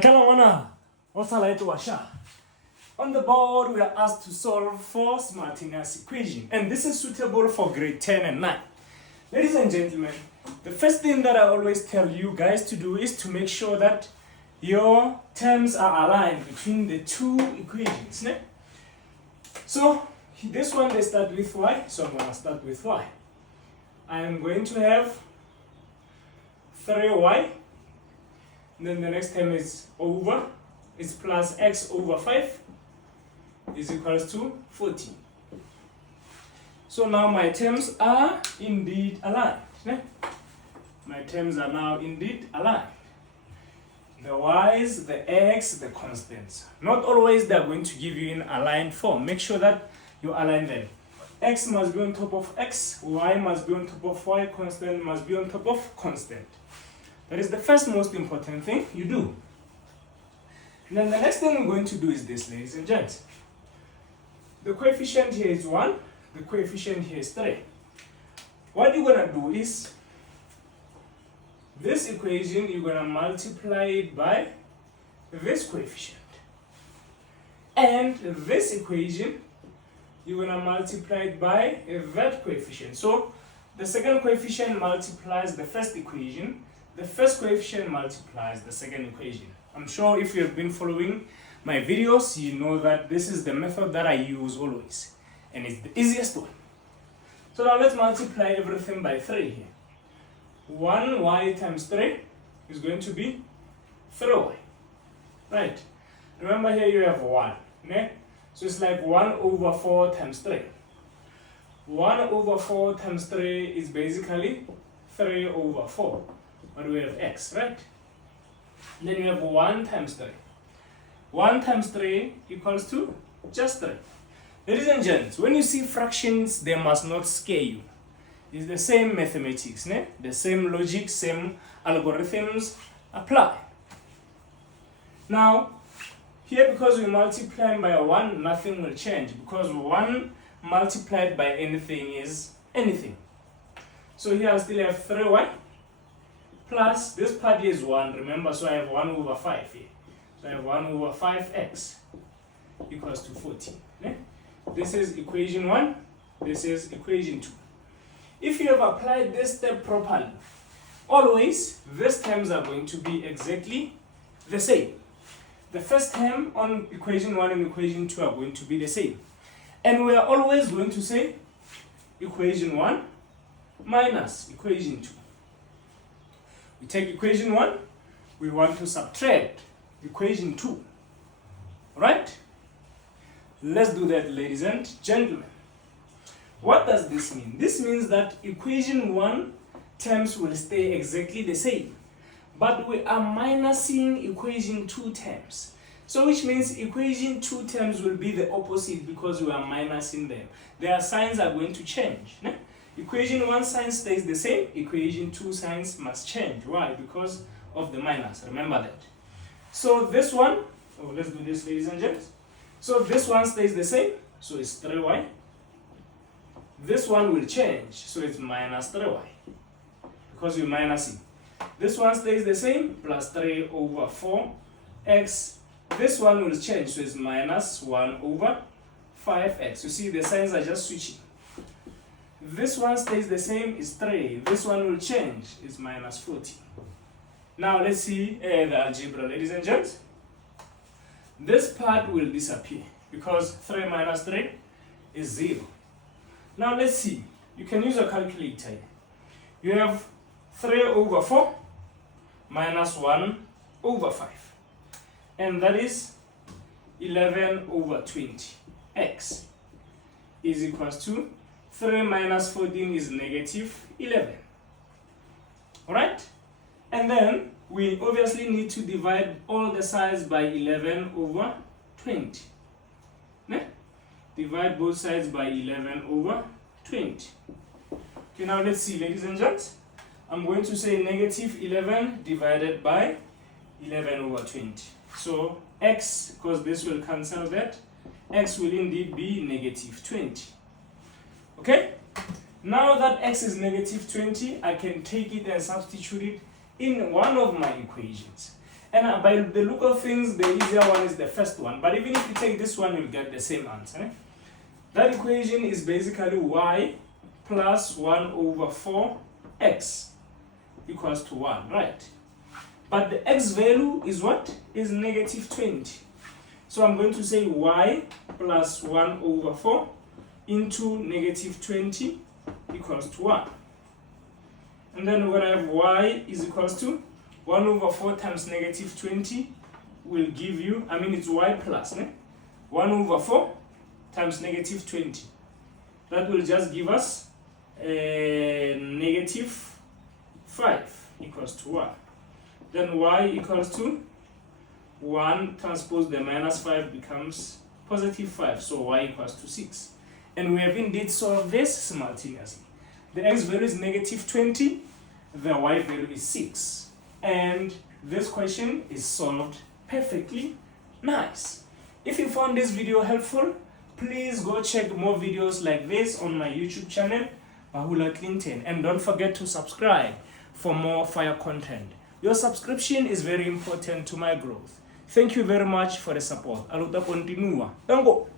Kalawana, Washa. On the board, we are asked to solve Force-Martinez equation, and this is suitable for grade 10 and 9. Ladies and gentlemen, the first thing that I always tell you guys to do is to make sure that your terms are aligned between the two equations. Ne? So, this one they start with y, so I'm going to start with y. I am going to have 3y. Then the next term is over, is plus x over 5 is equals to 14. So now my terms are indeed aligned. Ne? My terms are now indeed aligned. The y's, the x, the constants. Not always they are going to give you in aligned form. Make sure that you align them. X must be on top of x, y must be on top of y, constant must be on top of constant. That is the first most important thing you do. And then the next thing we're going to do is this, ladies and gents. The coefficient here is 1, the coefficient here is 3. What you're going to do is, this equation, you're going to multiply it by this coefficient. And this equation, you're going to multiply it by that coefficient. So, the second coefficient multiplies the first equation. The first coefficient multiplies the second equation. I'm sure if you've been following my videos, you know that this is the method that I use always. And it's the easiest one. So now let's multiply everything by 3 here. 1y times 3 is going to be 3y. Right? Remember here you have 1. Ne? So it's like 1 over 4 times 3. 1 over 4 times 3 is basically 3 over 4. But we have x, right? Then you have 1 times 3. 1 times 3 equals to just 3. Ladies and gents, when you see fractions, they must not scare you. It's the same mathematics, ne? The same logic, same algorithms apply. Now, here because we multiply by 1, nothing will change. Because 1 multiplied by anything is anything. So here I still have 3y. Plus, this part here is 1, remember, so I have 1 over 5 here. So I have 1 over 5x equals to 14. Okay? This is equation 1, this is equation 2. If you have applied this step properly, always, these terms are going to be exactly the same. The first term on equation 1 and equation 2 are going to be the same. And we are always going to say equation 1 minus equation 2. We take equation 1, we want to subtract equation 2. Right? Let's do that, ladies and gentlemen. What does this mean? This means that equation 1 terms will stay exactly the same. But we are minusing equation 2 terms. So which means equation 2 terms will be the opposite because we are minusing them. Their signs are going to change. Ne? Equation 1 sign stays the same, equation 2 signs must change. Why? Because of the minus. Remember that. So this one, let's do this, ladies and gents. So this one stays the same, so it's 3y. This one will change, so it's minus 3y. Because we're minusing. This one stays the same, plus 3 over 4x. This one will change, so it's minus 1 over 5x. You see, the signs are just switching. This one stays the same, is 3. This one will change, is minus 40. Now let's see the algebra, ladies and gents. This part will disappear because 3 minus 3 is 0. Now let's see. You can use a calculator here. You have 3 over 4 minus 1 over 5. And that is 11 over 20. X is equals to 3 minus 14 is negative 11. Alright? And then we obviously need to divide all the sides by 11 over 20. Ne? Divide both sides by 11 over 20. Okay, now let's see, ladies and gents. I'm going to say negative 11 divided by 11 over 20. So x, because this will cancel that, x will indeed be negative 20. Okay? Now that x is negative 20, I can take it and substitute it in one of my equations. And by the look of things, the easier one is the first one. But even if you take this one, you'll get the same answer. Eh? That equation is basically y plus 1 over 4x equals to 1, right? But the x value is what? Is negative 20. So I'm going to say y plus 1 over 4 into negative 20 equals to 1. And then we're going to have y is equals to 1 over 4 times negative 20 will give you, it's y plus 1 over 4 times negative 20. That will just give us negative 5 equals to 1. Then y equals to 1 transpose the minus 5 becomes positive 5. So y equals to 6. And we have indeed solved this simultaneously. The x value is negative 20. The y value is 6. And this question is solved perfectly nice. If you found this video helpful, please go check more videos like this on my YouTube channel, Bahula Clinton. And don't forget to subscribe for more fire content. Your subscription is very important to my growth. Thank you very much for the support. Aluta continua. Tango.